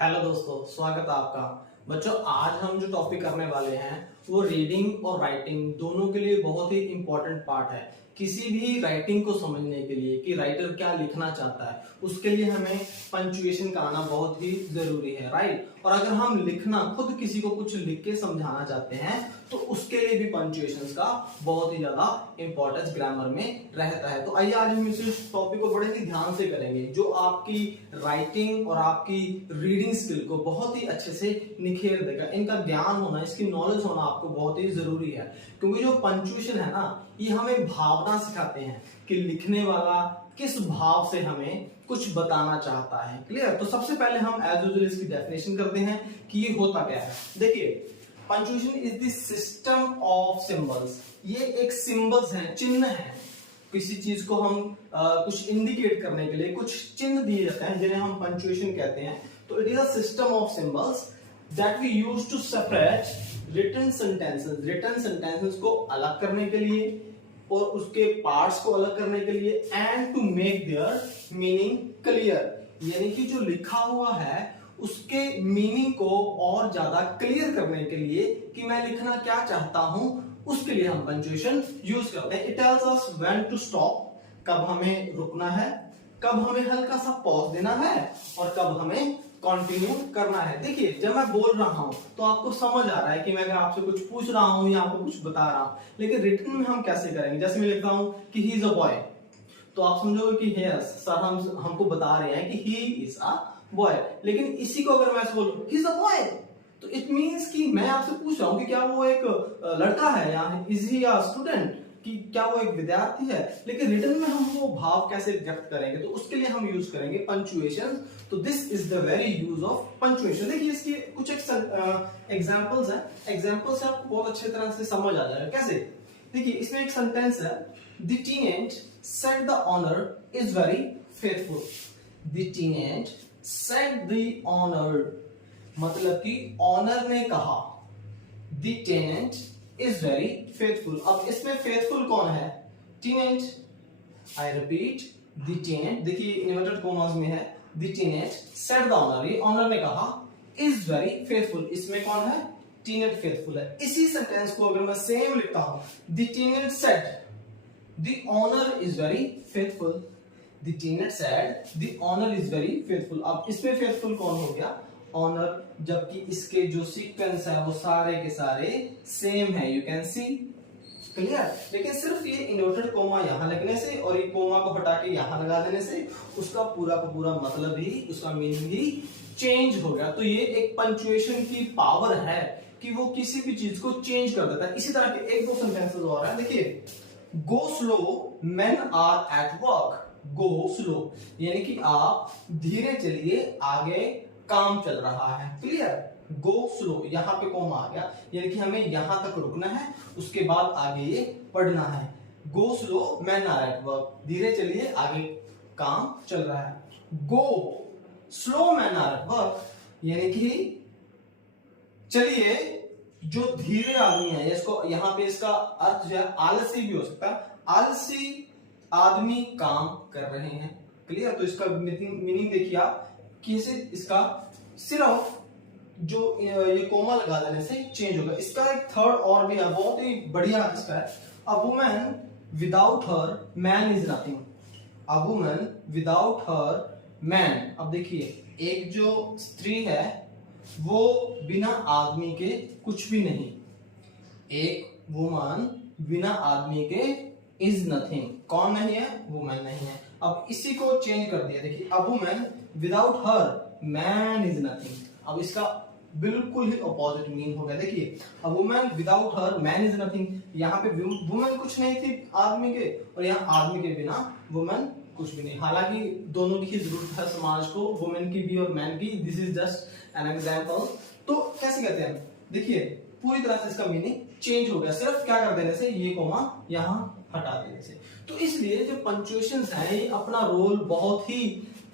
Hello दोस्तों, स्वागत है आपका। बच्चों, आज हम जो टॉपिक करने वाले हैं वो रीडिंग और राइटिंग दोनों के लिए बहुत ही इंपॉर्टेंट पार्ट है। किसी भी राइटिंग को समझने के लिए कि राइटर क्या लिखना चाहता है, उसके लिए हमें पंचुएशन कराना बहुत ही जरूरी है, राइट। और अगर हम लिखना खुद किसी को कुछ लिख के समझाना चाहते हैं तो उसके लिए भी पंचुएशन का बहुत ही ज्यादा इंपॉर्टेंस ग्रामर में रहता है। तो आइए आज हम इस टॉपिक को बड़े ही ध्यान से करेंगे, जो आपकी राइटिंग और आपकी रीडिंग स्किल को बहुत ही अच्छे से निखेर देगा। इनका ज्ञान होना, इसकी नॉलेज होना आपको बहुत ही जरूरी है, क्योंकि जो पंचुएशन है ना, ये हमें भावना सिखाते हैं कि लिखने वाला किस भाव से हमें कुछ बताना चाहता है। क्लियर? तो सबसे पहले हम एज यूजुअल इसकी डेफिनेशन करते हैं कि ये होता क्या है। देखिए, punctuation is the system of symbols. ये एक सिंबल्स है, चिन्ह है। किसी चीज को हम कुछ इंडिकेट करने के लिए कुछ चिन्ह दिए जाते हैं जिन्हें हम पंचुएशन कहते हैं। तो it is a system of symbols that we use to separate written sentences. Written sentences को अलग करने के लिए और उसके पार्ट्स को अलग करने के लिए, and to make their meaning clear. यानी कि जो लिखा हुआ है उसके मीनिंग को और ज्यादा क्लियर करने के लिए कि मैं लिखना क्या चाहता हूं, उसके लिए हम पंचुएशन यूज करते हैं। It tells us when to stop, कब हमें रुकना है, कब हमें हल्का सा पॉज देना है और कब हमें कंटिन्यू करना है। देखिए, जब मैं बोल रहा हूं तो आपको समझ आ रहा है कि मैं अगर आपसे कुछ पूछ रहा हूं या आपको कुछ बता रहा हूं, लेकिन रिटन में हम कैसे करेंगे? जैसे मैं लिखता हूं कि ही इज अ बॉय, तो आप समझोगे कि यस सर, हमको बता रहे हैं कि ही इज अ बॉय। लेकिन इसी को अगर मैं ऐसे बोलूं ही इज अ बॉय, तो इट मींस कि मैं आपसे पूछ रहा हूं कि क्या वो एक लड़का है या इज ही अ स्टूडेंट, कि क्या वो एक विद्यार्थी है। लेकिन रिटन में हम वो भाव कैसे व्यक्त करेंगे? तो उसके लिए हम यूज करेंगे पंचुएशन। तो this is the very use of punctuation. देखिए, इसके कुछ एग्जांपल्स हैं। एग्जांपल से आपको बहुत अच्छी तरह से समझ आ जाएगा कैसे। देखिए, इसमें एक सेंटेंस है, the tenant said the owner is very faithful. The tenant said the owner, मतलब कि ऑनर ने कहा the tenant is very faithful. अब इसमें फेथफुल कौन है? टीनेंट। आई रिपीट, द टीनेंट, देखिए इन्वर्टेड कॉमास में है, the tenant said the owner, ये ऑनर ने कहा, इज वेरी फेथफुल, इसमें कौन है? टीनेंट फेथफुल है। इसी सेंटेंस को अगर मैं सेम लिखता हूं, the tenant said the owner is very faithful, the tenant said the owner is very faithful. अब इसमें फेथफुल कौन हो गया? ऑनर, जबकि इसके जो सीक्वेंस है वो सारे के सारे सेम है, यू कैन सी। क्लियर? लेकिन सिर्फ ये इन्वर्टेड कोमा यहां लगने से और ये कोमा को हटा के यहां लगा देने से उसका पूरा का पूरा मतलब ही, उसका मीनिंग ही चेंज हो गया। तो ये एक पंचुएशन की पावर है कि वो किसी भी चीज को चेंज कर देता है। इसी तरह के एक दो सेंटेंसेस और हैं। देखिए, go slow men are at work. Go slow यानी कि आप धीरे चलिए, आगे काम चल रहा है। क्लियर? गो स्लो, यहां पे कॉमा आ गया, यानी कि हमें यहां तक रुकना है, उसके बाद आगे ये पढ़ना है। Go slow man are at work, धीरे चलिए, आगे काम चल रहा है। Go slow man are at work यानी कि चलिए, जो धीरे आदमी है, इसको यहां पे इसका अर्थ जो है आलसी भी हो सकता है। आलसी आदमी काम कर रहे हैं। क्लियर? तो इसका मीनिंग देखिए आप, कैसे इसका सिर्फ जो ये कोमा लगा देने से चेंज होगा। इसका एक थर्ड और भी है, बहुत ही बढ़िया इसका है, a woman without her man is nothing. A woman without her man. अब देखिए, एक जो स्त्री है वो बिना आदमी के कुछ भी नहीं। एक वुमन बिना आदमी के इज नथिंग, कौन नहीं है? वुमन नहीं है। अब इसी को चेंज कर दिया, देखिए, a woman without her man is nothing. अब इसका बिल्कुल ही अपोजिट मीन हो गया। देखिए, a woman without her man is nothing, यहाँ पे वुमन कुछ नहीं थी आदमी के, और यहाँ आदमी के बिना वुमन कुछ भी नहीं। हालांकि दोनों की जरूरत है समाज को, वुमेन की भी और मैन की। This is just an example. तो कैसे कहते हैं? देखिए, पूरी तरह से इसका मीनिंग चेंज हो गया, सिर्फ क्या कर देने से, ये कोमा यहां हटा देने से। तो इसलिए जो पंक्चुएशंस हैं, ये अपना रोल बहुत ही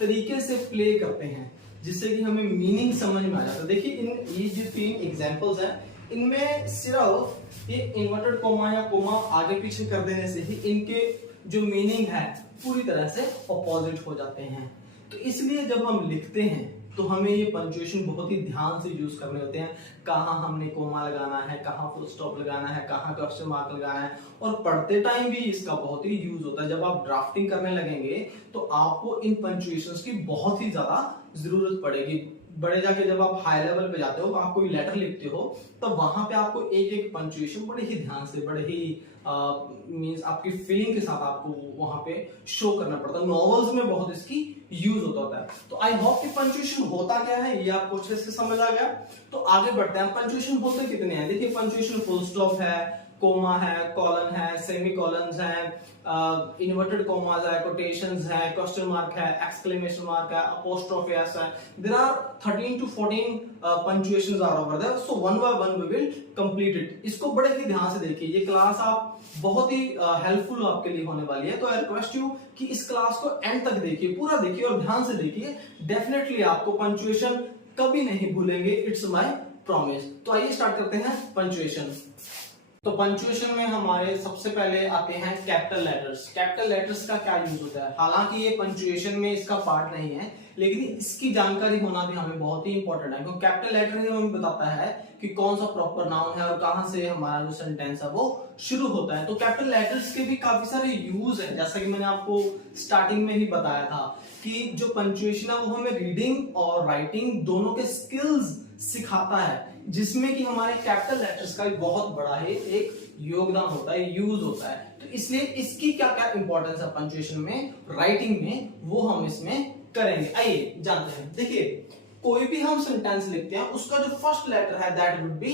तरीके से प्ले करते हैं, जिससे कि हमें मीनिंग समझ में आ जाता है। देखिए, ये जो तीन एग्जांपल्स हैं, इनमें सिर्फ ये इन्वर्टेड कोमा या कोमा आगे पीछे कर देने से ही इनके जो मीनिंग है पूरी तरह से अपोजिट हो जाते हैं। तो इसलिए जब हम लिखते हैं तो हमें ये पंक्चुएशन बहुत ही ध्यान से यूज करने होते हैं। कहाँ हमने कोमा लगाना है, कहाँ फुल स्टॉप लगाना है, कहाँ क्वेश्चन मार्क लगाना है, और पढ़ते टाइम भी इसका बहुत ही यूज होता है। जब आप ड्राफ्टिंग करने लगेंगे तो आपको इन पंक्चुएशंस की बहुत ही ज्यादा जरूरत पड़ेगी। बड़े जाके जब आप हाई लेवल पे जाते हो, आप कोई लेटर लिखते हो, तो वहां पे आपको एक एक पंक्चुएशन बड़े ही ध्यान से, बड़े ही मींस आपकी फीलिंग के साथ आपको वहां पे शो करना पड़ता है। नॉवेल्स में बहुत इसकी यूज होता है। तो आई होप कि पंक्चुएशन होता क्या है ये आपको अच्छे से समझ आ गया। तो आगे बढ़ते हैं। पंक्चुएशन होते कितने हैं? देखिए, पंक्चुएशन फुल स्टॉप है, कोमा है, कॉलन है, सेमी कॉलन्स है, इन्वर्टेड कोमास है, कोटेशंस है, क्वेश्चन मार्क है, एक्सक्लेमेशन मार्क है, अपोस्ट्रोफी है। There are 13 to 14 punctuations are over there, so one by one we will complete it. इसको बड़े ही ध्यान से देखिए, ये क्लास आप बहुत ही हेल्पफुल आपके लिए होने वाली है। तो आई रिक्वेस्ट यू कि इस क्लास को एंड तक देखिए, पूरा देखिए और ध्यान से देखिए। डेफिनेटली आपको पंक्चुएशन कभी नहीं भूलेंगे, इट्स माय प्रॉमिस। तो आइए स्टार्ट करते हैं पंक्चुएशन। तो पंक्चुएशन में हमारे सबसे पहले आते हैं कैपिटल लेटर्स। कैपिटल लेटर्स का क्या यूज होता है? हालांकि ये पंक्चुएशन में इसका पार्ट नहीं है, लेकिन इसकी जानकारी होना भी हमें बहुत ही इंपॉर्टेंट है, क्योंकि कैपिटल लेटर ही हमें बताता है कि कौन सा प्रॉपर नाउन है और कहां से हमारा जो सेंटेंस है वो शुरू होता है। तो कैपिटल लेटर्स के भी काफी सारे यूज है, जैसा कि मैंने आपको स्टार्टिंग में ही बताया था कि जो पंक्चुएशन है वो हमें रीडिंग और राइटिंग दोनों के स्किल्स सिखाता है, जिसमें कि हमारे कैपिटल लेटर्स का बहुत बड़ा है एक योगदान होता है, यूज होता है। तो इसलिए इसकी क्या क्या इंपॉर्टेंस है पंक्चुएशन में, राइटिंग में, वो हम इसमें करेंगे। आइए जानते हैं। देखिए, कोई भी हम सेंटेंस लिखते हैं उसका जो फर्स्ट लेटर है that would be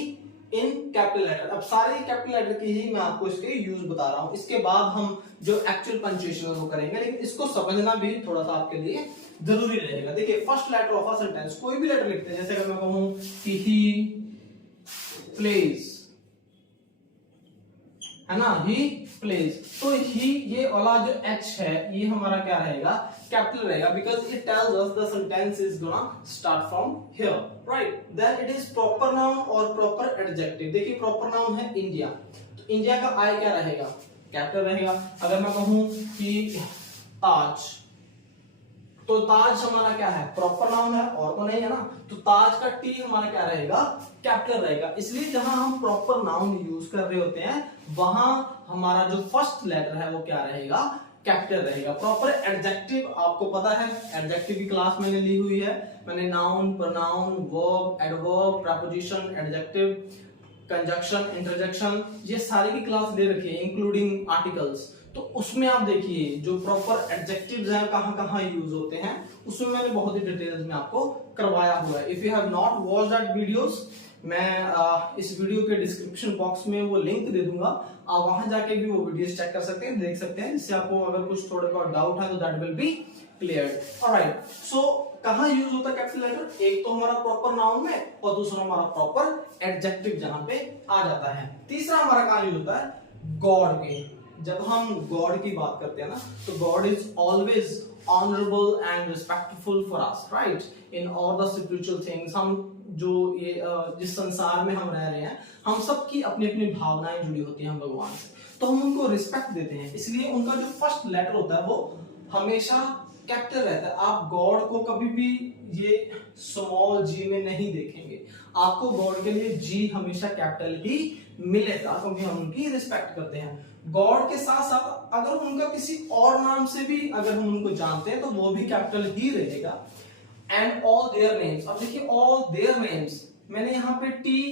in capital letter. अब सारे कैपिटल लेटर के ही मैं आपको इसके यूज बता रहा हूं, इसके बाद हम जो एक्चुअल पंक्चुएशन है वो करेंगे, लेकिन इसको समझना भी थोड़ा सा आपके लिए जरूरी रहेगा। देखिए, first letter of a sentence, कोई भी लेटर लिखते हैं, जैसे अगर मैं कहूं कि ही प्लेज, है ना, ही प्लेज, तो ही ये वाला जो एच है ये हमारा क्या रहेगा? कैपिटल रहेगा, because it tells us the sentence is gonna start from here, right. Then it is proper noun और प्रॉपर एडजेक्टिव। देखिए, प्रॉपर नाउन है इंडिया, तो इंडिया का आई क्या रहेगा? कैपिटल रहेगा। अगर मैं कहूं कि ताज, तो ताज हमारा क्या है? प्रॉपर नाउन है, और तो नहीं है ना, तो ताज का टी हमारा क्या रहेगा? कैपिटल रहेगा। इसलिए जहां हम प्रॉपर नाउन यूज कर रहे होते हैं वहां हमारा जो फर्स्ट लेटर है वो क्या रहेगा? कैपिटल रहेगा। प्रॉपर एडजेक्टिव, आपको पता है एडजेक्टिव की क्लास मैंने ली हुई है, मैंने noun, pronoun, verb, adverb, preposition, adjective, conjunction, interjection, ये सारी की क्लास दे रखी है, इंक्लूडिंग आर्टिकल्स। तो उसमें आप देखिए जो प्रॉपर एडजेक्टिव्स हैं कहां कहां यूज होते हैं, उसमें मैंने बहुत ही डिटेल्स में आपको करवाया हुआ है। If you have not watch that videos, मैं इस वीडियो के डिस्क्रिप्शन बॉक्स में वो लिंक दे दूंगा, आप वहां जाके भी वो वीडियोस चेक कर सकते हैं, देख सकते हैं, जिससे आपको अगर कुछ थोड़े बहुत डाउट है तो that will be cleared. Alright, so कहां यूज होता है कैपिटल लेटर? एक तो हमारा प्रॉपर नाउन में और दूसरा हमारा प्रॉपर एडजेक्टिव जहां पे आ जाता है। तीसरा हमारा कहां यूज होता है? गॉड पे। जब हम गॉड की बात करते हैं ना, तो God is always honourable and respectful for us, right, in all the spiritual things. हम जो ये जिस संसार में हम रह रहे हैं, हम सबकी अपनी अपनी भावनाएं जुड़ी होती हैं भगवान से, तो हम उनको रिस्पेक्ट देते हैं, इसलिए उनका जो फर्स्ट लेटर होता है वो हमेशा कैपिटल रहता है। आप गॉड को कभी भी ये स्मॉल जी में नहीं देखेंगे, आपको गॉड के लिए जी हमेशा कैपिटल ही मिलेगा, क्योंकि हम उनकी रिस्पेक्ट करते हैं। गॉड के साथ साथ अगर उनका किसी और नाम से भी अगर हम उनको जानते हैं तो वो भी कैपिटल ही रहेगा। एंड ऑल देयर नेम्स, अब देखिए ऑल देयर नेम्स, मैंने यहाँ पे टी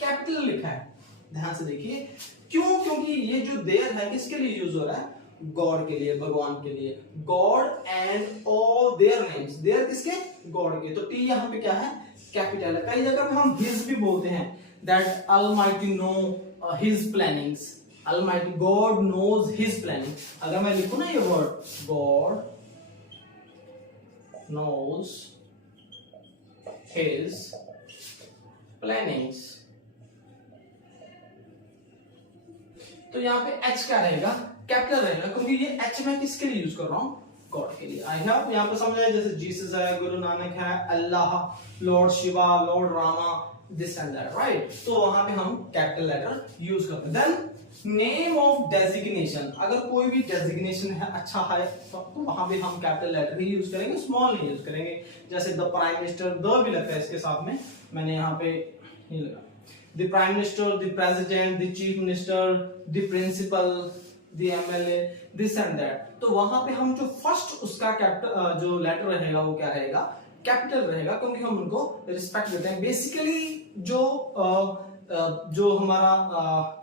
कैपिटल लिखा है, ध्यान से देखिए क्यों, क्योंकि ये जो देयर है किसके लिए यूज हो रहा है? गॉड के लिए, भगवान के लिए। God and all their names, their किसके? गॉड के, तो टी यहाँ पे क्या है? कैपिटल है। कई जगह पे हम हिज भी बोलते हैं, that almighty know his plannings, almighty God knows his planning. अगर मैं लिखूं ना ये word, God knows his plannings, तो यहाँ पे एच क्या रहेगा? कैपिटल रहेगा, क्योंकि ये एच मैं किसके लिए यूज कर रहा हूँ? गॉड के लिए। आई होप यहाँ पे समझ आया। जैसे जीसस है, गुरु नानक है, Allah, lord Shiva, lord Rama, this and that, right. तो वहां पे हम कैपिटल लेटर यूज करते हैं। देन नेम ऑफ डेजिग्नेशन, अगर कोई भी डेजिग्नेशन है अच्छा है तो वहां पे हम कैपिटल लेटर ही यूज करेंगे, स्मॉल नहीं यूज करेंगे। जैसे द प्राइम मिनिस्टर, द भी लगता है इसके साथ में, मैंने यहाँ पे नहीं लगा। The prime minister, the president, the chief minister, the principal, the MLA, this and that. तो वहां पे हम जो फर्स्ट उसका कैपिटल जो लेटर रहेगा वो क्या रहेगा, कैपिटल रहेगा, क्योंकि हम उनको रिस्पेक्ट देते हैं। बेसिकली जो हमारा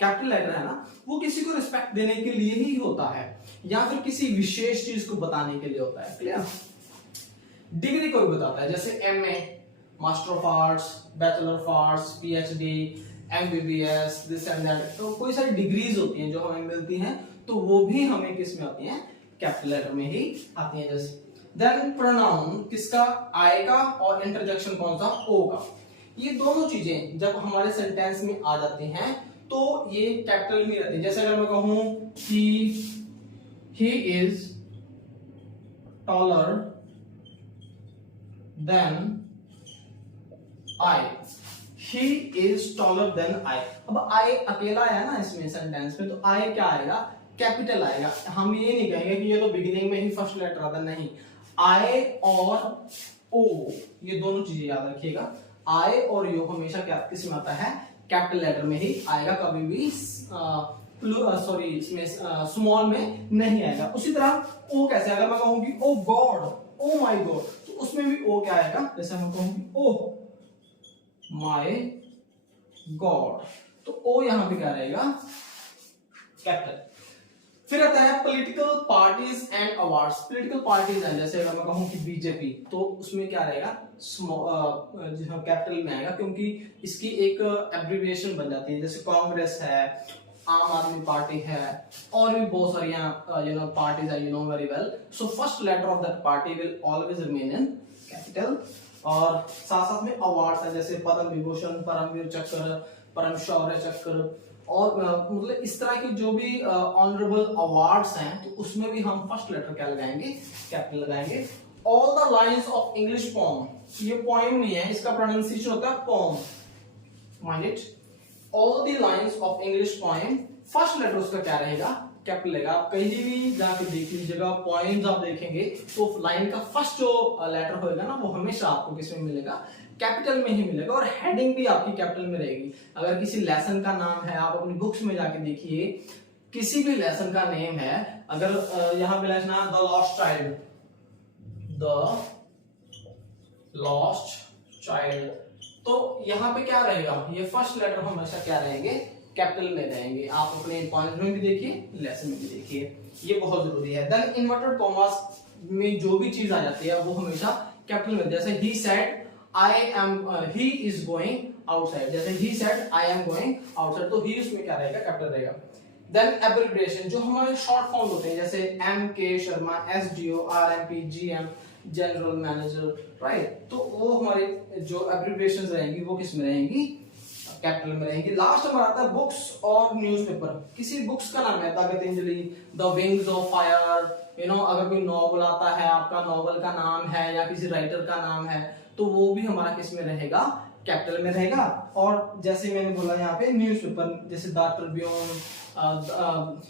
कैपिटल लेटर है ना, वो किसी को रिस्पेक्ट देने के लिए ही होता है, या फिर किसी विशेष चीज को बताने के लिए होता है। क्लियर? डिग्री को भी बताता है, जैसे MA, master of arts, bachelor of arts, PhD, MBBS, this and that. तो कोई सारी डिग्रीज होती हैं जो हमें मिलती हैं, तो वो भी हमें किस में आती हैं, कैपिटल लेटर में ही आती हैं। जैसे देन प्रोनाउन किसका, आई का, और इंटरजेक्शन कौन सा, ओ का। ये दोनों चीजें जब हमारे सेंटेंस में आ जाती हैं तो ये कैपिटल में रहती है। जैसे अगर मैं कहूं he is taller than I, he is taller than I। अब I अकेला है ना इसमें सेंटेंस में, तो I क्या आएगा, कैपिटल आएगा। हम ये नहीं कहेंगे कि ये तो बिगिनिंग में ही फर्स्ट लेटर आता, नहीं। I और O ये दोनों चीजें याद रखिएगा। I और U हमेशा क्या किस में आता है, कैपिटल लेटर में ही आएगा, कभी भी सॉरी इसमें स्मॉल में नहीं आएगा। उसी तरह O कैसे, अगर मैं कहूँ कि ओ गॉड, ओ माय गॉड, तो उसमें भी O क्या आएगा, जैसे मैं कहूँ कि ओ माय गॉड, तो O यहां पे क्या रहेगा, कैपिटल। फिर आता है political parties and awards. Political parties है, जैसे अगर मैं कहूं कि बीजेपी, तो उसमें क्या रहेगा, कैपिटल में आएगा, क्योंकि इसकी एक एब्रिविएशन बन जाती है। जैसे कांग्रेस है, आम आदमी पार्टी है, और भी बहुत सारी पार्टीज है, you know very well. So first letter of that party will always remain in capital. और साथ साथ में अवार्ड्स है, जैसे पद्म विभूषण, परमवीर चक्र, परम शौर्य चक्र, और मतलब इस तरह के जो भी ऑनरेबल अवार्ड्स हैं, तो उसमें भी हम फर्स्ट लेटर क्या लगाएंगे, कैपिटल लगाएंगे। All the lines of English poem, ये पोएम नहीं है, इसका प्रोनाउंसिएशन होता है poem, mind it. All the lines of English poem, first letter उसका क्या रहेगा, कैपिटल रहेगा। आप कहीं भी जाके देख लीजिएगा, पोएम्स आप देखेंगे तो लाइन का फर्स्ट जो लेटर होगा ना, वो हमेशा आपको किसमें मिलेगा, कैपिटल में ही मिलेगा। और हेडिंग भी आपकी कैपिटल में रहेगी। अगर किसी लेसन का नाम है, आप अपनी बुक्स में जाके देखिए, किसी भी लेसन का नेम है, अगर यहां पे लिखना the lost child, the lost child, तो यहां पे क्या रहेगा, ये फर्स्ट लेटर हमेशा क्या रहेंगे, कैपिटल में रहेंगे। आप अपने पॉइंट में भी देखिए, लेसन में भी देखिए, ये बहुत जरूरी है। देन इन्वर्टेड कॉमास में जो भी चीज आ जाती है वो हमेशा कैपिटल में, जैसे he said he is going outside, जैसे he said I am going outside, तो he उसमें क्या रहेगा, कैपिटल रहेगा। Then abbreviation, जो हमारे शॉर्ट फॉर्म होते हैं, जैसे MK Sharma, SDO, RMP, GM, general manager, right, तो वो हमारे जो एब्रिविएशन रहेंगी वो किस में रहेंगी, कैपिटल में रहेंगी। लास्ट हमारा आता है बुक्स और न्यूज़पेपर। किसी बुक्स का नाम है, the Gitanjali, the wings of fire, you know, अगर कोई नॉवल आता है, आपका नॉवल का नाम है या किसी राइटर का नाम है, तो वो भी हमारा किस में रहेगा, कैपिटल में रहेगा। और जैसे मैंने बोला यहाँ पे न्यूज़पेपर, जैसे the Tribune,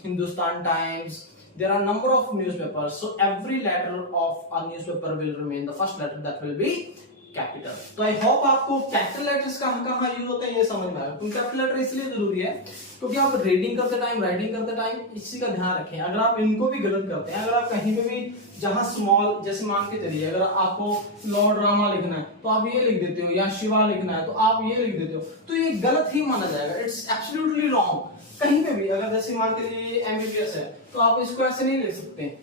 Hindustan times, there are number of newspapers, so every letter of a newspaper will remain the first letter, that will be capital. तो आई होप आपको कैपिटल लेटर्स कहाँ यूज होते हैं ये समझ में आया। क्योंकि कैपिटल लेटर इसलिए जरूरी है क्योंकि आप रीडिंग करते टाइम, राइटिंग करते टाइम इसी का ध्यान रखें। अगर आप इनको भी गलत करते हैं, अगर आप कहीं पे भी जहां स्मॉल, जैसे मान के चलिए अगर आपको लॉर्ड रामा लिखना है तो आप ये लिख देते हो, या शिवा लिखना है तो आप ये लिख देते हो, तो ये गलत ही माना जाएगा, इट्स एब्सोल्युटली रॉन्ग। कहीं पे भी अगर जैसे मान के लिए एमबीबीएस है तो आप इसको ऐसे नहीं लिख सकते,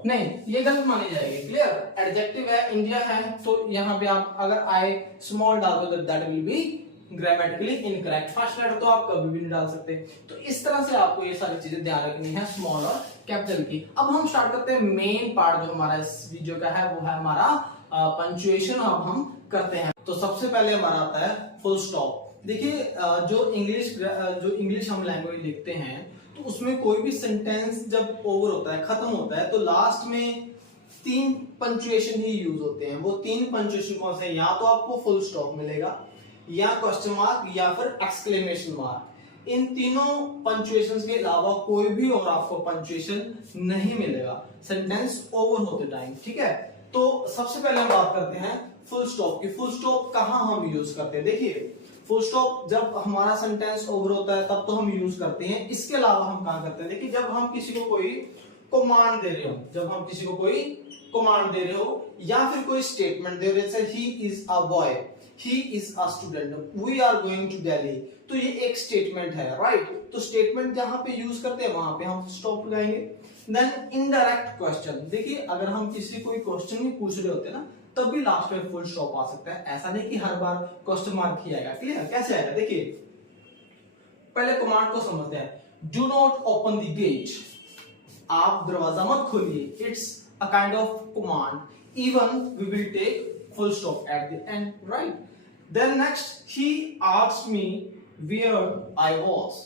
नहीं, ये गलत मानी जाएगी। क्लियर? एडजेक्टिव है, इंडिया है, तो यहाँ पे आप अगर आई स्मॉल डाल दो that will be grammatically incorrect. First letter तो आप कभी भी नहीं डाल सकते। तो इस तरह से आपको ये सारी चीजें ध्यान रखनी है, स्मॉल और कैपिटल की। अब हम स्टार्ट करते हैं मेन पार्ट जो हमारा इस वीडियो का है, वो है हमारा पंक्चुएशन। अब हम करते हैं, तो सबसे पहले हमारा आता है फुल स्टॉप। देखिए जो इंग्लिश हम लैंग्वेज लिखते हैं तो उसमें कोई भी सेंटेंस जब ओवर होता है, खत्म होता है, तो लास्ट में तीन पंचुएशन ही यूज होते हैं। वो तीन पंचुएशन कौन से हैं? या तो आपको फुल स्टॉप मिलेगा, या क्वेश्चन मार्क, या फिर एक्सक्लेमेशन मार्क। इन तीनों पंचुएशंस के अलावा कोई भी और आपको पंचुएशन नहीं मिलेगा सेंटेंस ओवर होते टाइम, ठीक है। तो सबसे पहले हम बात करते हैं फुल स्टॉप की। फुल स्टॉप कहां हम यूज करते हैं? देखिए, फुल स्टॉप जब हमारा सेंटेंस ओवर होता है तब तो हम यूज करते हैं। इसके अलावा हम कहां करते हैं? देखिए, जब हम किसी को कोई कमांड दे रहे हो, जब हम किसी को कोई कमांड दे रहे हो, या फिर कोई स्टेटमेंट दे रहे हो, जैसे he is a boy, he is a student, we are going to Delhi, तो ये एक स्टेटमेंट है, राइट। तो स्टेटमेंट जहां पे यूज करते हैं वहां पे हम स्टॉप लगाएंगे। देन इनडायरेक्ट क्वेश्चन, देखिए अगर हम किसी कोई क्वेश्चन ही पूछ रहे होते हैं ना, तब भी लास्ट में फुल स्टॉप आ सकता है। ऐसा नहीं कि हर बार क्वेश्चन मार्क ही आएगा। क्लियर? कैसे आएगा? देखिए, पहले कमांड को समझते हैं। Do not open the gate, आप दरवाजा मत खोलिए, it's a kind of command. Even we will take full stop at the end, right. Then next, he asked me where I was,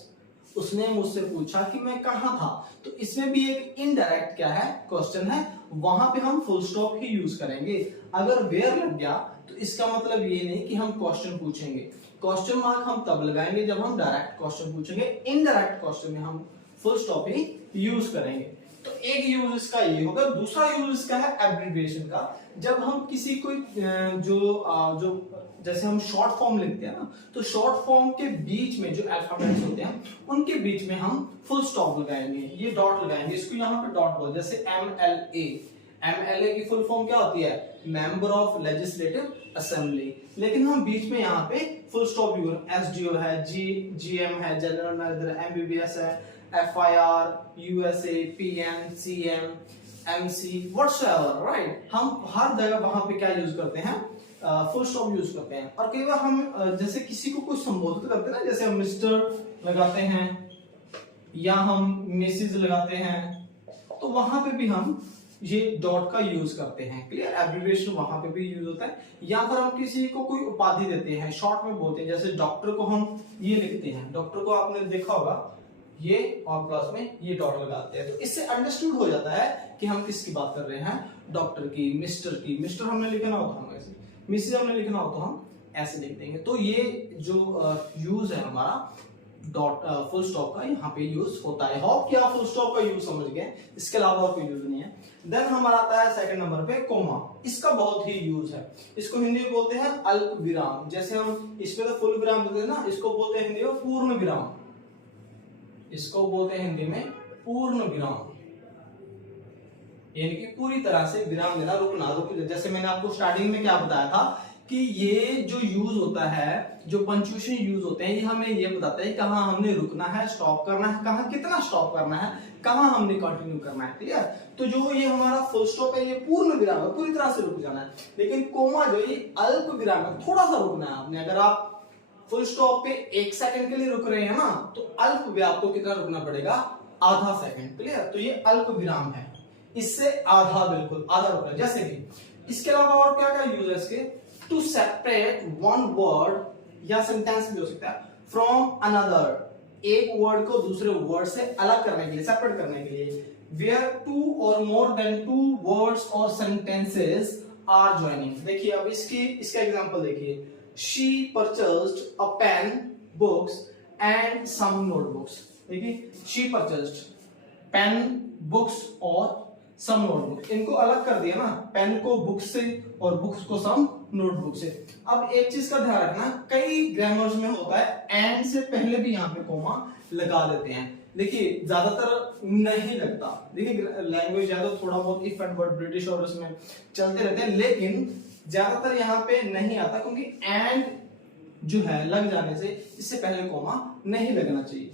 उसने मुझसे पूछा कि मैं कहां था। तो इसमें भी एक इनडायरेक्ट क्या है? क्वेश्चन है, वहां पे हम फुल स्टॉप ही यूज करेंगे। अगर वेयर लग गया तो इसका मतलब ये नहीं कि हम क्वेश्चन पूछेंगे। क्वेश्चन मार्क हम तब लगाएंगे जब हम डायरेक्ट क्वेश्चन पूछेंगे। इनडायरेक्ट क्वेश्चन में हम फुल स्टॉप ही यूज करेंगे। तो एक यूज इसका ये होगा। दूसरा यूज इसका है एब्रिविएशन का। जब हम किसी कोई जो जैसे हम शॉर्ट फॉर्म लिखते हैं ना, तो शॉर्ट फॉर्म के बीच में जो अल्फाबेट्स होते हैं उनके बीच में हम फुल स्टॉप लगाएंगे, ये डॉट लगाएंगे, इसको यहाँ पे डॉट बोलते हैं। जैसे MLA, MLA की फुल फॉर्म क्या होती है? Member of legislative assembly. लेकिन हम बीच में यहाँ पे फुल स्टॉप यूज, SDO है, GM है, जनरल मैनेजर, MBBS है, FIR, USA, PM, CM, MC, whatsoever, right. हम हर जगह वहां पे क्या यूज करते हैं? फुल स्टॉप यूज करते हैं। और कई बार हम जैसे किसी को कुछ संबोधित करते हैं ना, जैसे हम मिस्टर लगाते हैं या हम मिसेज लगाते हैं, तो वहां पे भी हम ये डॉट का यूज करते हैं। क्लियर? एब्रिविएशन वहां पे भी यूज होता है। या फिर हम किसी को कोई उपाधि देते हैं, शॉर्ट में बोलते हैं, जैसे डॉक्टर को हम ये लिखते हैं, डॉक्टर को आपने देखा होगा ये, और प्लस में ये डॉट लगाते हैं। तो इससे अंडरस्टूड हो जाता है कि हम किसकी बात कर रहे हैं, डॉक्टर की, मिस्टर की। मिस्टर हमने लिखना हो तो हम ऐसे, मिसेज हमने लिखना हो तो हम ऐसे लिख देंगे। तो ये जो यूज है हमारा डॉट फुल स्टॉप का, यहाँ पे यूज होता है। होप कि आप फुल स्टॉप का यूज समझ गए, इसके अलावा और कोई यूज नहीं है। देन हमारा आता है सेकंड नंबर पे कोमा। इसका बहुत ही यूज है। इसको हिंदी में बोलते हैं अल्प विराम। जैसे हम इसमें तो फुल विराम देते हैं ना, इसको बोलते हैं हिंदी में पूर्ण विराम। इसको बोलते हैं हिंदी में पूर्ण विराम, यानी कि पूरी तरह से विराम देना, रुकना, रुक। जैसे मैंने आपको स्टार्टिंग में क्या बताया था कि ये जो यूज होता है, जो पंक्चुएशन यूज होते हैं, ये हमें ये बताता है कहां हमने रुकना है, स्टॉप करना है, कहां कितना स्टॉप करना है, कहां हमने कंटिन्यू करना है। क्लियर? तो जो ये हमारा फुल स्टॉप है, ये पूर्ण विराम है, पूरी तरह से रुक जाना है। लेकिन कोमा जो ये अल्प विराम है, थोड़ा सा रुकना है आपने। अगर आप फुल स्टॉप पे 1 सेकंड के लिए रुक रहे हैं ना, तो अल्प में आपको कितना रुकना पड़ेगा? आधा सेकंड। क्लियर? तो ये अल्प विराम है, इससे आधा, बिल्कुल आधा रुकना। जैसे कि इसके अलावा और क्या क्या यूज है इसके? टू सेपरेट वन वर्ड या सेंटेंस भी हो सकता है फ्रॉम अनदर, एक वर्ड को दूसरे वर्ड से अलग करने के लिए, सेपरेट करने के लिए। वेयर टू और मोर देन टू वर्ड्स और सेंटेंसेस आर ज्वाइनिंग। देखिए अब इसका एग्जांपल देखिए। She purchased a pen, books and some notebooks. देखिए, she purchased pen, books और some notebooks। इनको अलग कर दिया ना, पेन को बुक से और बुक्स को some नोटबुक से। अब एक चीज का ध्यान रखना, कई ग्रामर्स में होता है एंड से पहले भी यहाँ पे कोमा लगा देते हैं। देखिए ज्यादातर नहीं लगता। देखिए लैंग्वेज है तो थोड़ा बहुत इफ एंड बट ब्रिटिश और उसमें चलते रहते हैं, लेकिन ज्यादातर यहाँ पे नहीं आता, क्योंकि एंड जो है लग जाने से इससे पहले कोमा नहीं लगना चाहिए।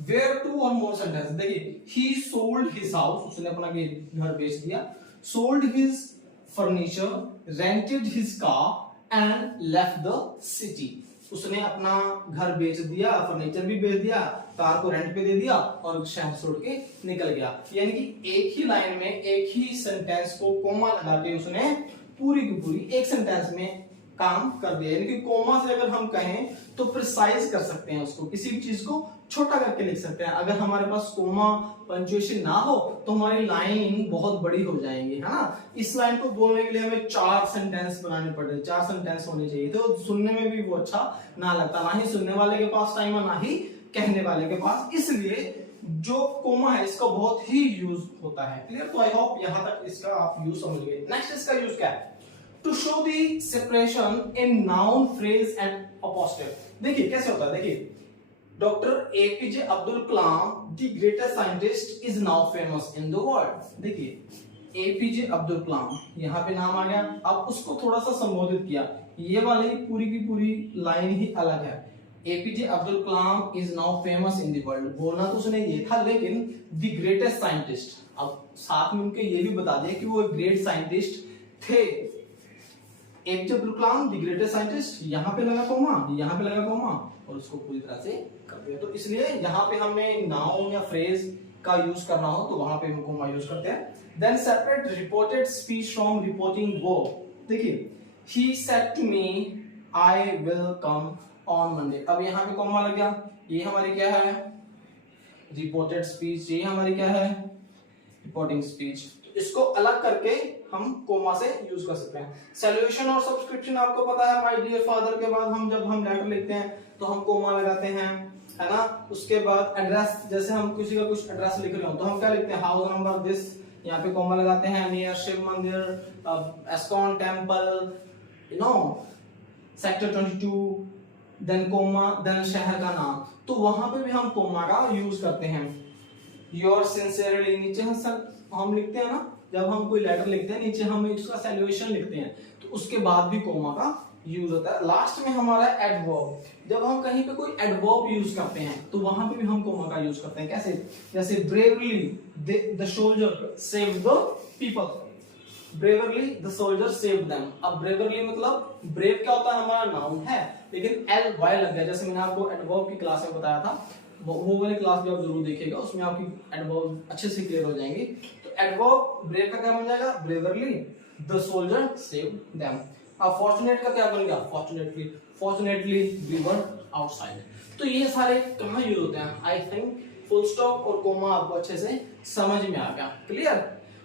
वेयर टू और मोर सेंटेंस। देखिए, ही सोल्ड हिज हाउस, उसने अपना घर बेच दिया। Sold his furniture, rented his car and left the city. उसने अपना घर बेच दिया, फर्नीचर भी बेच दिया, कार को रेंट पे दे दिया और शहर छोड़ के निकल गया। यानी कि एक ही लाइन में एक ही सेंटेंस को कोमा लगा के उसने पूरी की पूरी एक सेंटेंस में काम कर दिया। यानी कि कोमा से अगर हम कहें तो प्रिसाइज कर सकते हैं उसको, किसी भी चीज को छोटा करके लिख सकते हैं। अगर हमारे पास कोमा पंक्चुएशन ना हो तो हमारी लाइन बहुत बड़ी हो जाएंगी, है ना। इस लाइन को बोलने के लिए हमें 4 सेंटेंस बनाने पड़ते, 4 सेंटेंस होने चाहिए, तो सुनने में भी वो अच्छा ना लगता, ना ही सुनने वाले के पास टाइम है ना ही कहने वाले के पास। इसलिए जो कोमा है इसका बहुत ही यूज होता है। क्लियर? तो आई होप यहां तक इसका आप यूज समझ गए। नेक्स्ट इसका यूज क्या है? To show the separation in noun, phrase and apostrophe. देखिए कैसे होता है, देखिए doctor APJ Abdul Kalam the greatest scientist is now famous in the world. देखिए एपीजे अब्दुल कलाम, यहाँ पे नाम आ गया, अब उसको थोड़ा सा संबोधित किया, ये वाली पूरी की पूरी लाइन ही अलग है। APJ Abdul Kalam is now famous in the world, बोलना तो उसने ये था, लेकिन द ग्रेटेस्ट साइंटिस्ट, अब साथ में उनके ये भी बता दिया कि वो एक ग्रेट साइंटिस्ट थे। APJ Abdul Kalam the greatest scientist, यहाँ पे लगा कोमा, यहाँ पे लगा कोमा, और उसको पूरी तरह से कर दिया। तो इसलिए यहाँ पे हमें नाउन या फ्रेज का यूज करना हो तो वहां पे हम कोमा यूज करते हैं। Then separate reported speech from reporting verb. देखिए he said to me I will come on Monday, अब यहाँ पे कोमा लग गया, ये हमारी क्या है? रिपोर्टेड स्पीच, ये हमारी क्या है? Reporting speech. तो इसको अलग करके हम कोमा से यूज कर सकते हैं। सैल्यूशन और सब्सक्रिप्शन आपको पता है, माय डियर फादर के बाद हम जब हम लेटर लिखते हैं तो हम कोमा लगाते हैं, है ना। उसके बाद एड्रेस, जैसे हम किसी का कुछ एड्रेस लिख रहे हो तो हम क्या लिखते हैं? हाउस नंबर दिस, यहाँ पे कोमा लगाते हैं। Near Shiv Mandir, ISKCON temple, you know, sector 22, then comma, then शहर का नाम, तो वहां पे भी हम कोमा का यूज करते हैं। योर सिंसियरली, नीचे हम लिखते हैं ना, जब हम कोई लेटर लिखते हैं नीचे हम उसका सैल्यूशन लिखते हैं, तो उसके बाद भी कोमा का यूज होता है। लास्ट में हमारा एडवर्ब, जब हम कहीं पे कोई एडवर्ब यूज करते हैं तो वहां पे भी हम कोमा का यूज करते हैं। कैसे? जैसे bravely the soldier saved the people, bravely the soldier saved them. अब ब्रेवरली मतलब ब्रेव क्या होता है? हमारा नाउन है, लेकिन एल वाई लग गया। जैसे मैंने आपको एडवर्ब की क्लास में बताया था, वो वाली क्लास भी आप जरूर देखिएगा, उसमें आपकी एडवर्ब अच्छे से क्लियर हो जाएंगी। तो एडवर्ब ब्रेव का क्या बन जाएगा? Bravely the soldier saved them. अब फॉर्चुनेट का क्या बन गया? Fortunately, fortunately we were outside. तो ये सारे कहाँ यूज होते हैं? आई थिंक फुल स्टॉप और कोमा आपको अच्छे से समझ में आ गया। क्लियर?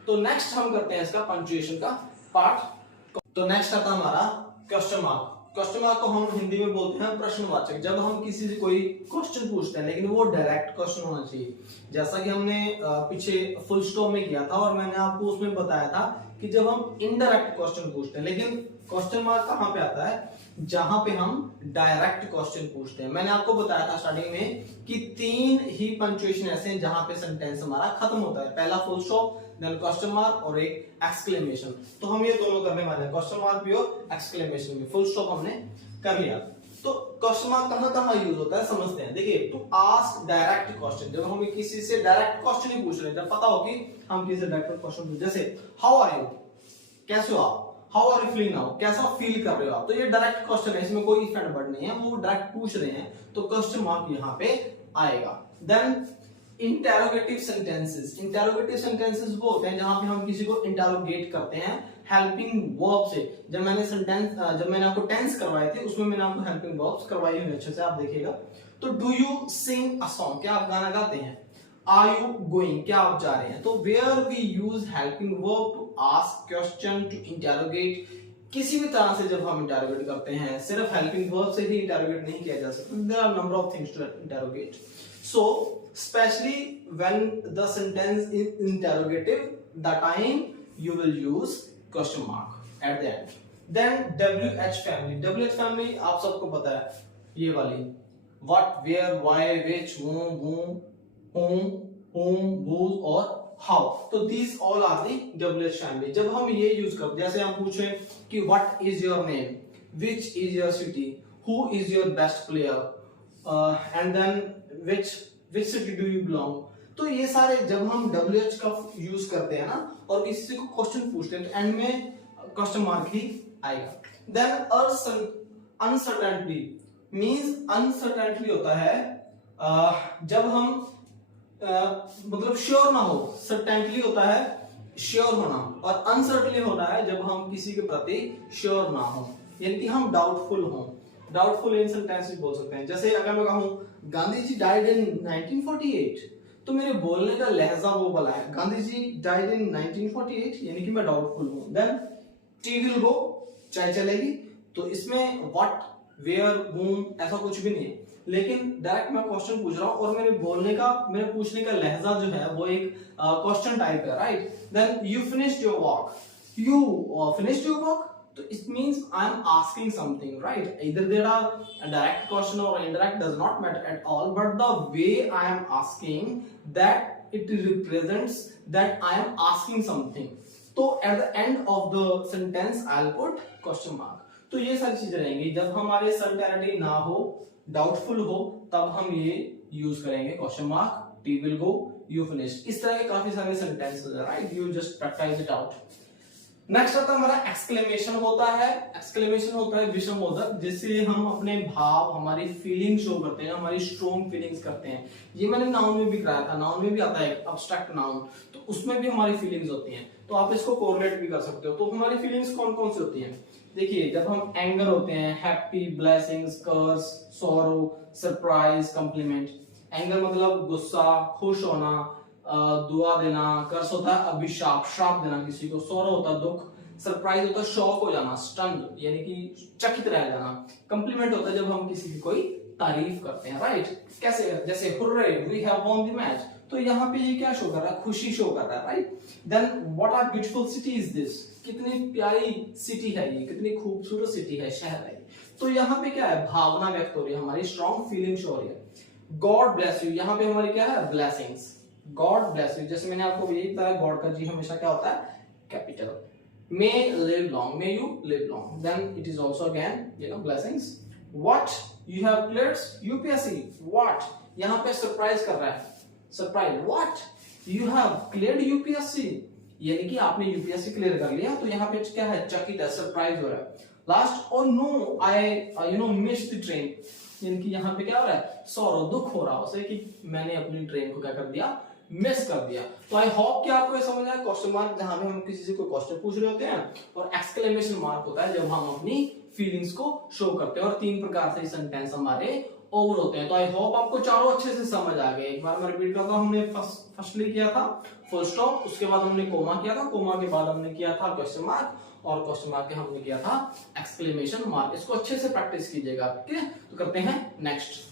तो नेक्स्ट हम करते हैं इसका पंक्चुएशन का पार्ट। तो नेक्स्ट आता हमारा क्वेश्चन मार्क। क्वेश्चन मार्क को हम हिंदी में बोलते हैं प्रश्नवाचक। जब हम किसी से कोई क्वेश्चन पूछते हैं, लेकिन वो डायरेक्ट क्वेश्चन होना चाहिए, जैसा कि हमने पीछे फुल स्टॉप में किया था, और मैंने आपको उसमें बताया था कि जब हम इनडायरेक्ट क्वेश्चन पूछते हैं, लेकिन क्वेश्चन मार्क कहाँ पे आता है? जहां पे हम डायरेक्ट क्वेश्चन पूछते हैं। मैंने आपको बताया था स्टार्टिंग में कि 3 ही पंक्चुएशन ऐसे हैं जहां पे सेंटेंस हमारा खत्म होता है, पहला full stop, then question mark और एक एक्सक्लेमेशन। तो हम ये दोनों करने वाले हैं, क्वेश्चन मार्क भी और एक्सक्लेमेशन भी। फुल स्टॉप हमने कर लिया। तो क्वेश्चन मार्क कहाँ यूज होता है समझते हैं। देखिए, टू आस्क डायरेक्ट क्वेश्चन, जब हम किसी से डायरेक्ट क्वेश्चन ही पूछ रहे हैं, जब पता हो कि हम किसी से डायरेक्ट क्वेश्चन पूछ, जैसे हाउ आर यू, कैसे हो आप, how are you feeling now, कैसा फील कर रहे हो आप, तो ये डायरेक्ट क्वेश्चन है, इसमें कोई इफ एंड बट नहीं है, वो डायरेक्ट पूछ रहे हैं, तो क्वेश्चन मार्क यहाँ पे आएगा। Then interrogative sentences, interrogative sentences वो होते हैं जहां पे हम किसी को इंटेरोगेट करते हैं हेल्पिंग वर्ब से। जब मैंने आपको टेंस करवाए थे, उसमें मैंने आपको हेल्पिंग वर्ब्स करवाई हुई अच्छे से, आप देखिएगा। तो do you sing a song, क्या आप गाना गाते हैं? आर यू गोइंग, क्या आप जा रहे हैं? तो where we use helping verb to ask question, to interrogate, किसी भी तरह से जब हम इंटेरोगेट करते हैं, सिर्फ हेल्पिंग वर्ब से ही इंटेरोगेट नहीं किया जा सकता, there are number of things to interrogate. So especially when the sentence is interrogative, the time you will use question mark at the end. Then WH family, WH family आप सबको पता है, ये वाली what, where, why, which, whom, whose और how, तो these all are the WH family। जब हम ये यूज करते, जैसे हम पूछे कि what is your name, which is your city, who is your best player, and then which city do you belong, तो ये सारे जब हम WH का यूज करते हैं ना, और किसी से को क्वेश्चन पूछते हैं, तो एंड में क्वेश्चन मार्क ही आएगा। देन अनसर्टेनिटी मींस, अनसर्टेनिटी होता है जब हम मतलब श्योर ना हो, सर्टेनिटी होता है श्योर होना, और अनसर्टेनिटी होना है जब हम किसी के प्रति श्योर ना हो। यानी कि हम डाउटफुल हों, डाउटफुल इन सेंटेंस भी बोल सकते हैं। जैसे अगर मैं कहूं गांधी जी डाइड इन 1948, तो मेरे बोलने का लहजा वो वाला है, गांधी जी डाइड इन 1948, यानी कि मैं डाउटफुल हूं। देन टी विल गो, चाय चलेगी, तो इसमें व्हाट, वेयर, whom ऐसा कुछ भी नहीं है, लेकिन डायरेक्ट मैं क्वेश्चन पूछ रहा हूं और मेरे बोलने का, मेरे पूछने का लहजा जो है वो एक क्वेश्चन टाइप है, right. Then you finished your walk, you finished your walk, तो it means I am asking something, right? Either there are a direct question or indirect, does not matter at all, but the way I am asking, that it represents that I am asking something. तो at the end of the sentence I'll put question mark. तो ये सारी चीजें रहेंगी। जब हमारे certainty ना हो, डाउटफुल हो, तब हम ये यूज करेंगे question mark, T will go, you finish. इस तरह के काफी सारे सेंटेंसेस है, right. You just practice it out. Next आता है हमारा एक्सक्लेमेशन होता है। एक्सक्लेमेशन होता है विषमोदक, जिससे हम अपने भाव, हमारी फीलिंग शो करते हैं, हमारी स्ट्रॉन्ग फीलिंग्स करते हैं। ये मैंने नाउन में भी कराया था, नाउन में भी आता है अब्स्ट्रैक्ट नाउन, तो उसमें भी हमारी फीलिंग्स होती हैं, तो आप इसको कोरिलेट भी कर सकते हो। तो हमारी फीलिंग्स कौन कौन सी होती हैं, देखिए, जब हम एंगर होते हैं, हैप्पी, ब्लेसिंग्स, कर्स, सॉरो, सरप्राइज, कॉम्प्लीमेंट। एंगर मतलब गुस्सा, खुश होना, दुआ देना। कर्स होता है अभिशाप, श्राप देना किसी को। सॉरो होता है दुख। सरप्राइज होता है शॉक हो जाना, स्टन्ड, यानी कि चकित रह जाना। कॉम्प्लीमेंट होता है जब हम किसी की कोई तारीफ करते हैं, राइट। कैसे, जैसे hurray, we have won the match, तो यहाँ पे ये क्या शो कर रहा है, खुशी शो कर रहा है, right. Then what are beautiful city is this, कितनी प्यारी सिटी है ये, कितनी खूबसूरत सिटी है, शहर है। तो यहाँ पे क्या है, भावना व्यक्त हो रही है, हमारी स्ट्रॉन्ग फीलिंग शो हो रही है। गॉड ब्लेस यू, यहाँ पे हमारी क्या है, ब्लेसिंग्स। गॉड ब्लेस यू, जैसे मैंने आपको यही बताया, गॉड का जी हमेशा क्या होता है, capital. May live long, may you live long. Then it is also again, blessings. What you have cleared UPSC? What? यहाँ पे सरप्राइज कर रहा है, surprise. What you have cleared UPSC? यानी कि आपने यूपीएससी क्लियर कर लिया, तो यहाँ पे क्या है, चकित है, सरप्राइज हो रहा है। लास्ट, और no I miss the train, यानी कि यहाँ पे क्या हो रहा है, सॉरो, दुख हो रहा है उसे कि मैंने अपनी ट्रेन को क्या कर दिया, मिस कर दिया। तो आई होप कि आपको ये समझ आया। क्वेश्चन मार्क जहां पे हम किसी से कोई क्वेश्चन पूछ रहे होते हैं, और एक्सक्लेमेशन मार्क होता है जब हम अपनी फीलिंग्स को शो करते हैं। और तीन प्रकार से सेंटेंस हमारे ओवर होते हैं। तो आई होप आपको चारों अच्छे से समझ आ गए। एक बार मैं रिपीट करता हूं, हमने फर्स्टली किया था फुल स्टॉप, उसके बाद हमने कोमा किया था, कोमा के बाद हमने किया था क्वेश्चन मार्क, और क्वेश्चन मार्क के हमने किया था एक्सक्लेमेशन मार्क। इसको अच्छे से प्रैक्टिस कीजिएगा, ठीक है। तो करते हैं नेक्स्ट।